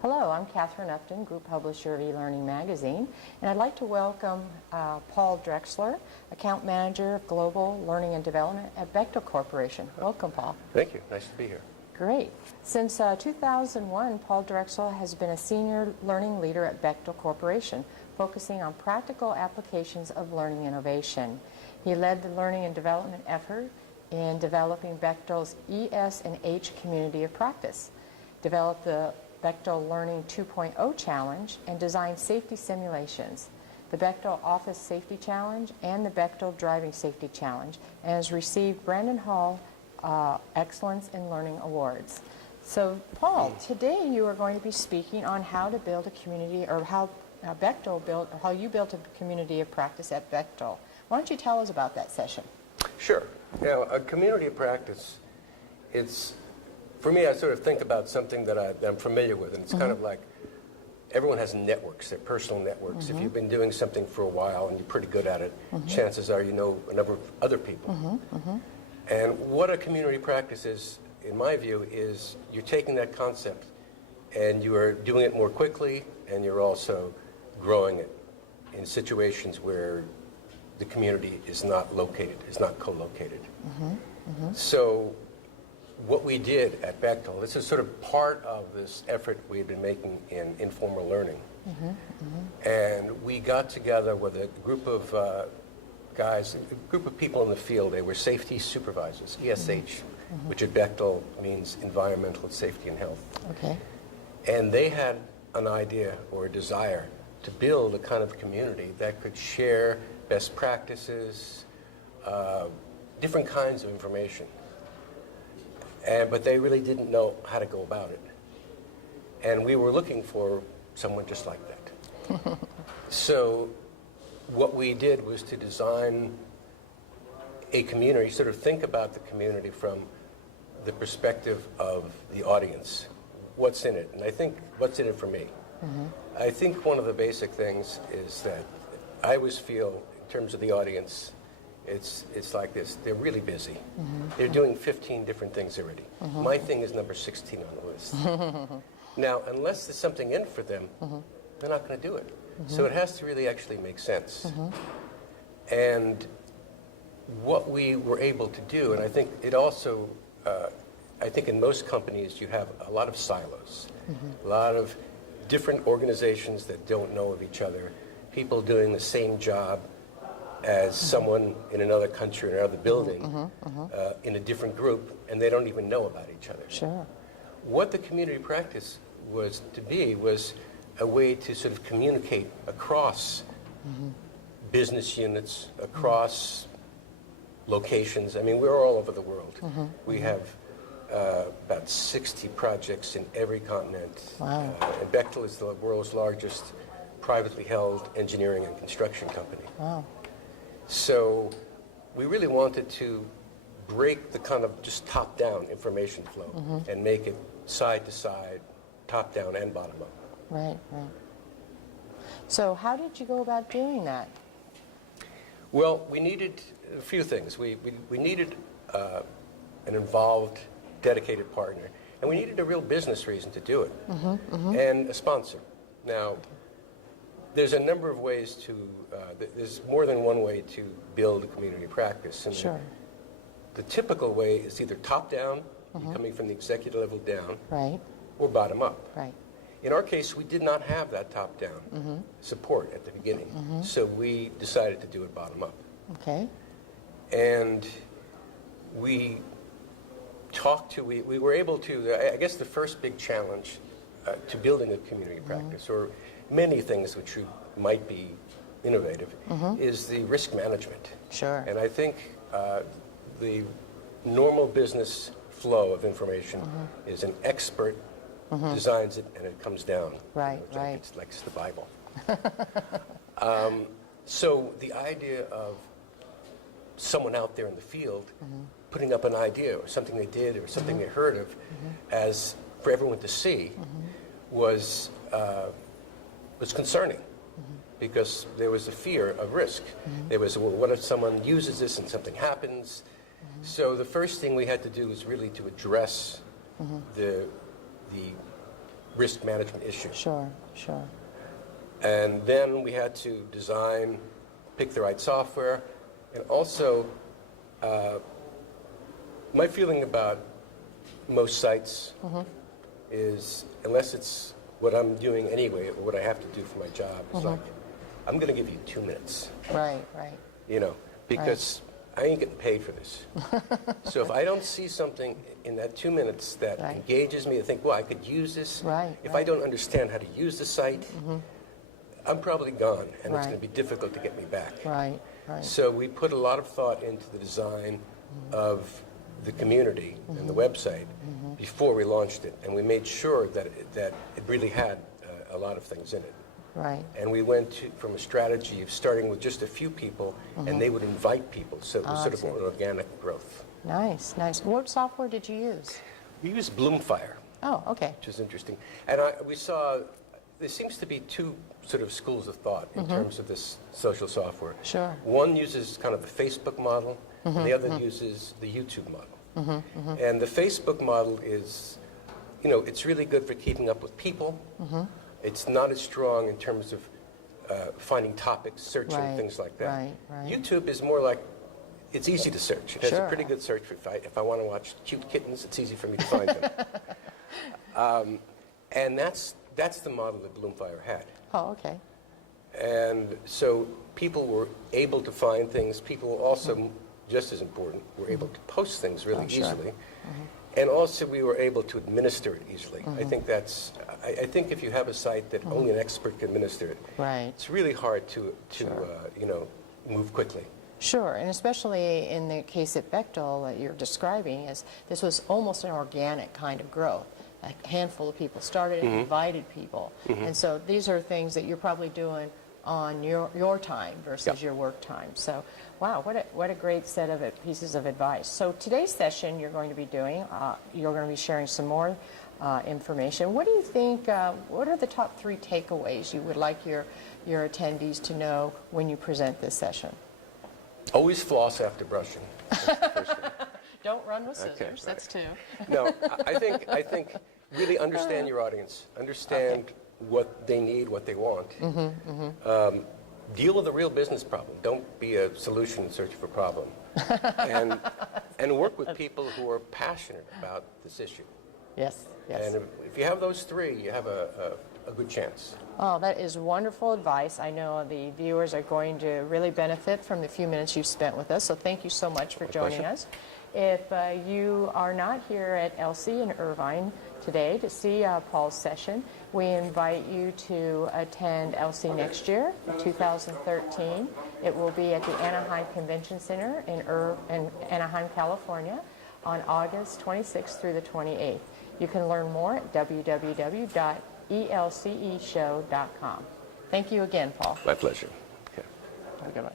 Hello, I'm Catherine Upton, Group Publisher of eLearning Magazine, and I'd like to welcome Paul Drexler, Account Manager of Global Learning and Development at Bechtel Corporation. Welcome, Paul. Thank you. Nice to be here. Great. Since 2001, Paul Drexler has been a senior learning leader at Bechtel Corporation, focusing on practical applications of learning innovation. He led the learning and development effort in developing Bechtel's ES and H community of practice, developed the Bechtel Learning 2.0 Challenge, and designed safety simulations, the Bechtel Office Safety Challenge and the Bechtel Driving Safety Challenge, and has received Brandon Hall Excellence in Learning Awards. So, Paul, today you are going to be speaking on how to build a community, or how Bechtel built, or how you built a community of practice at Bechtel. Why don't you tell us about that session? Sure. Now, a community of practice, for me, I sort of think about something that I'm familiar with, and it's kind of like everyone has networks, their personal networks. If you've been doing something for a while and you're pretty good at it, chances are you know a number of other people. And what a community practice is, in my view, is you're taking that concept and you are doing it more quickly, and you're also growing it in situations where the community is not located, is not co-located. So what we did at Bechtel, this is sort of part of this effort we had been making in informal learning. And we got together with a group of guys, a group of people in the field. They were safety supervisors, ESH, which at Bechtel means environmental safety and health. Okay. And they had an idea or a desire to build a kind of community that could share best practices, different kinds of information. But they really didn't know how to go about it. And we were looking for someone just like that. So what we did was to design a community, sort of think about the community from the perspective of the audience. What's in it? And I think, what's in it for me? I think one of the basic things is that I always feel, in terms of the audience, it's like this. They're really busy. They're doing 15 different things already. My thing is number 16 on the list. Now, unless there's something in for them, they're not going to do it. So it has to really actually make sense. And what we were able to do, and I think it also, I think in most companies you have a lot of silos, a lot of different organizations that don't know of each other, people doing the same job as someone in another country or another building in a different group, and they don't even know about each other. Sure. What the community practice was to be was a way to sort of communicate across business units, across locations. I mean, we're all over the world. We have about 60 projects in every continent. Wow. And Bechtel is the world's largest privately held engineering and construction company. Wow. So we really wanted to break the kind of just top-down information flow and make it side-to-side, top-down and bottom-up. Right, right. So how did you go about doing that? Well, we needed a few things. We needed an involved, dedicated partner, and we needed a real business reason to do it, and a sponsor. Now, there's a number of ways to, there's more than one way to build a community practice. And Sure. the typical way is either top-down, coming from the executive level down, Right, or bottom-up. right. In our case, we did not have that top-down support at the beginning, so we decided to do it bottom-up. Okay. And we talked to, we were able to, I guess the first big challenge to building a community practice, or many things which might be innovative, is the risk management. Sure. And I think the normal business flow of information is an expert designs it and it comes down. Right, It's right. It's like it's the Bible. So the idea of someone out there in the field putting up an idea or something they did or something they heard of as for everyone to see was concerning because there was a fear of risk. There was, well, what if someone uses this and something happens? So the first thing we had to do was really to address the risk management issue. Sure, sure. And then we had to design, pick the right software, and also my feeling about most sites is, unless it's what I'm doing anyway, or what I have to do for my job, it's like, I'm going to give you 2 minutes. Right, right. You know, because I ain't getting paid for this. So if I don't see something in that 2 minutes that engages me, to think, well, I could use this. Right, if I don't understand how to use the site, I'm probably gone, and it's Right. going to be difficult to get me back. Right, right. So we put a lot of thought into the design of the community and the website before we launched it, and we made sure that it really had a lot of things in it. Right. And we went from a strategy of starting with just a few people, and they would invite people, so it was sort of an organic growth. Nice, nice. What software did you use? We used Bloomfire, Oh, okay. which is interesting. And we saw there seems to be two sort of schools of thought in terms of this social software. Sure. One uses kind of the Facebook model, and the other uses the YouTube model. And the Facebook model is, you know, it's really good for keeping up with people. It's not as strong in terms of finding topics, searching, Right, things like that. right, right. YouTube is more like, it's easy to search. It has Sure. a pretty good search. If I want to watch cute kittens, it's easy for me to find them. And that's the model that Bloomfire had. Oh, okay. And so people were able to find things. People also, just as important, were able to post things really easily. And also we were able to administer it easily. I think I think if you have a site that only an expert can administer it, Right. it's really hard to you know, move quickly. Sure, and especially in the case at Bechtel that you're describing, is this was almost an organic kind of growth. A handful of people started and invited people. And so these are things that you're probably doing on your time versus your work time. So, wow, what a great set of pieces of advice. So today's session you're going to be doing, you're going to be sharing some more information. What do you think, what are the top 3 takeaways you would like your attendees to know when you present this session? Always floss after brushing. That's the first thing. Don't run with scissors, Okay, right. that's 2. No, I think really understand your audience. Understand what they need, what they want. Deal with a real business problem. Don't be a solution in search of a problem. And work with people who are passionate about this issue. Yes, yes. And if you have those 3, you have a good chance. Oh, that is wonderful advice. I know the viewers are going to really benefit from the few minutes you've spent with us, so thank you so much for joining us. If you are not here at LC in Irvine today to see Paul's session, we invite you to attend LC next year, 2013. It will be at the Anaheim Convention Center in Anaheim, California, on August 26th through the 28th. You can learn more at www.elceshow.com. Thank you again, Paul. My pleasure. Okay. Have a good one.